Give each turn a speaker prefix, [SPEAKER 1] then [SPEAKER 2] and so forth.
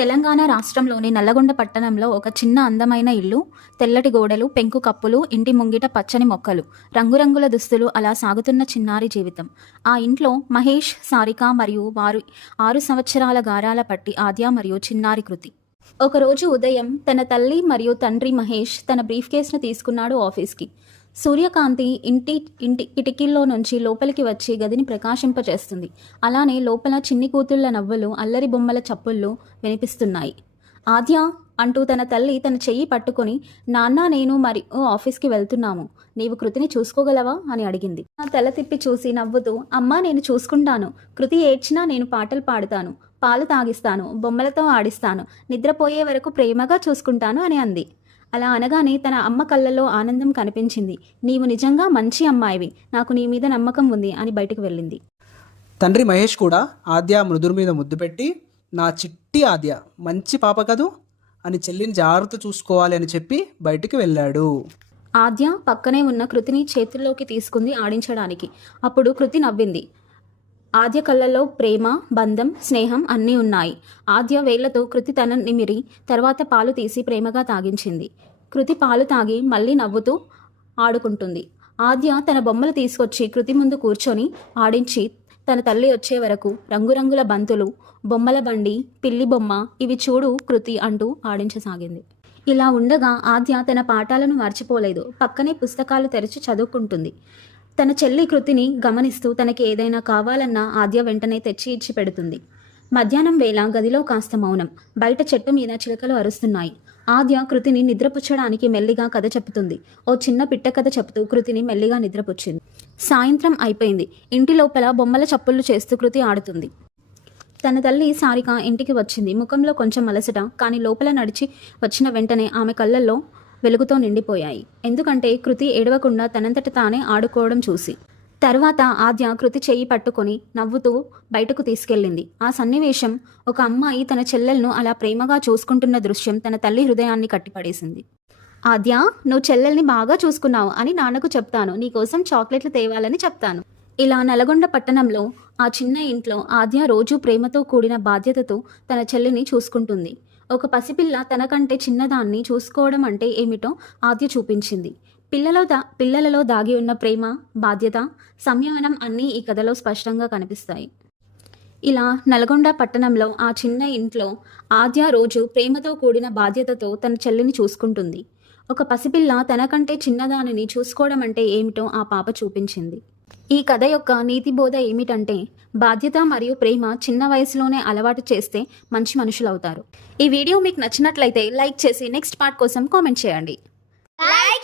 [SPEAKER 1] తెలంగాణ రాష్ట్రంలోని నల్లగొండ పట్టణంలో ఒక చిన్న అందమైన ఇల్లు తెల్లటి గోడలు పెంకు కప్పులు ఇంటి ముంగిట పచ్చని మొక్కలు రంగురంగుల దుస్తులు అలా సాగుతున్న చిన్నారి జీవితం. ఆ ఇంట్లో మహేష్ సారిక మరియు వారు ఆరు సంవత్సరాల గారాల పట్టి ఆద్య మరియు చిన్నారి కృతి. ఒకరోజు ఉదయం తన తల్లి మరియు తండ్రి మహేష్ తన బ్రీఫ్ కేస్ను తీసుకున్నాడు ఆఫీస్కి. సూర్యకాంతి ఇంటి ఇంటి కిటికీల్లో నుంచి లోపలికి వచ్చి గదిని ప్రకాశింపచేస్తుంది అలానే లోపల చిన్ని కూతుళ్ళ నవ్వులు అల్లరి బొమ్మల చప్పుళ్ళు వినిపిస్తున్నాయి. ఆద్య అంటూ తన తల్లి తన చెయ్యి పట్టుకొని నాన్న నేను మరి ఓ ఆఫీస్కి వెళ్తున్నాము. నీవు కృతిని చూసుకోగలవా? అని అడిగింది. నా తల తిప్పి చూసి నవ్వుతూ అమ్మా నేను చూసుకుంటాను. కృతి ఏడ్చినా నేను పాటలు పాడుతాను. పాలు తాగిస్తాను. బొమ్మలతో ఆడిస్తాను. నిద్రపోయే వరకు ప్రేమగా చూసుకుంటాను అని అంది. అలా అనగానే తన అమ్మ కళ్ళల్లో ఆనందం కనిపించింది. నీవు నిజంగా మంచి అమ్మాయివి. నాకు నీ మీద నమ్మకం ఉంది అని బయటకు వెళ్ళింది.
[SPEAKER 2] తండ్రి మహేష్ కూడా ఆద్య మృదురు మీద ముద్దు పెట్టి నా చిట్టి ఆద్య మంచి పాప కదూ అని చెల్లిని జాగ్రత్త చూసుకోవాలి అని చెప్పి బయటికి వెళ్ళాడు.
[SPEAKER 1] ఆద్య పక్కనే ఉన్న కృతిని చేతుల్లోకి తీసుకుంది ఆడించడానికి. అప్పుడు కృతి నవ్వింది. ఆద్య కళ్ళల్లో ప్రేమ బంధం స్నేహం అన్నీ ఉన్నాయి. ఆద్య వేళ్ళతో కృతి తన నిమిరి తర్వాత పాలు తీసి ప్రేమగా తాగించింది. కృతి పాలు తాగి మళ్ళీ నవ్వుతూ ఆడుకుంటుంది. ఆద్య తన బొమ్మలు తీసుకొచ్చి కృతి ముందు కూర్చొని ఆడించి తన తల్లి వచ్చే వరకు రంగురంగుల బంతులు బొమ్మల బండి పిల్లి బొమ్మ ఇవి చూడు కృతి అంటూ ఆడించసాగింది. ఇలా ఉండగా ఆద్య తన పాఠాలను మర్చిపోలేదు. పక్కనే పుస్తకాలు తెరిచి చదువుకుంటుంది. తన చెల్లి కృతిని గమనిస్తూ తనకి ఏదైనా కావాలన్నా ఆద్య వెంటనే తెచ్చి ఇచ్చి పెడుతుంది. మధ్యాహ్నం వేళ గదిలో కాస్త మౌనం. బయట చెట్టు మీద చిలకలు అరుస్తున్నాయి. ఆద్య కృతిని నిద్రపుచ్చడానికి మెల్లిగా కథ చెప్తుంది. ఓ చిన్న పిట్ట కథ చెప్తూ కృతిని మెల్లిగా నిద్రపుచ్చింది. సాయంత్రం అయిపోయింది. ఇంటి లోపల బొమ్మల చప్పుళ్ళు చేస్తూ కృతి ఆడుతుంది. తన తల్లి సారిక ఇంటికి వచ్చింది. ముఖంలో కొంచెం అలసట కానీ లోపల నడిచి వచ్చిన వెంటనే ఆమె కళ్ళల్లో వెలుగుతో నిండిపోయాయి. ఎందుకంటే కృతి ఏడవకుండా తనంతట తానే ఆడుకోవడం చూసి. తర్వాత ఆద్య కృతి చెయ్యి పట్టుకొని నవ్వుతూ బయటకు తీసుకెళ్ళింది. ఆ సన్నివేశం ఒక అమ్మాయి తన చెల్లెలను అలా ప్రేమగా చూసుకుంటున్న దృశ్యం తన తల్లి హృదయాన్ని కట్టిపడేసింది. ఆద్య నువ్వు చెల్లెల్ని బాగా చూసుకున్నావు అని నాన్నకు చెప్తాను. నీకోసం చాక్లెట్లు తేవాలని చెప్తాను. ఇలా నల్గొండ పట్టణంలో ఆ చిన్న ఇంట్లో ఆద్య రోజు ప్రేమతో కూడిన బాధ్యతతో తన చెల్లిని చూసుకుంటుంది. ఒక పసిపిల్ల తనకంటే చిన్నదాన్ని చూసుకోవడం అంటే ఏమిటో ఆద్య చూపించింది. పిల్లలో దా పిల్లలలో దాగి ఉన్న ప్రేమ బాధ్యత సంయమనం అన్నీ ఈ కథలో స్పష్టంగా కనిపిస్తాయి. ఇలా నల్గొండ పట్టణంలో ఆ చిన్న ఇంట్లో ఆద్య రోజు ప్రేమతో కూడిన బాధ్యతతో తన చెల్లిని చూసుకుంటుంది. ఒక పసిపిల్ల తనకంటే చిన్నదానిని చూసుకోవడం అంటే ఏమిటో ఆ పాప చూపించింది. ఈ కథ యొక్క నీతి బోధ ఏమిటంటే బాధ్యత మరియు ప్రేమ చిన్న వయసులోనే అలవాటు చేస్తే మంచి మనుషులు అవుతారు ఈ వీడియో మీకు నచ్చినట్లయితే లైక్ చేసి నెక్స్ట్ పార్ట్ కోసం కామెంట్ చేయండి.
[SPEAKER 3] లైక్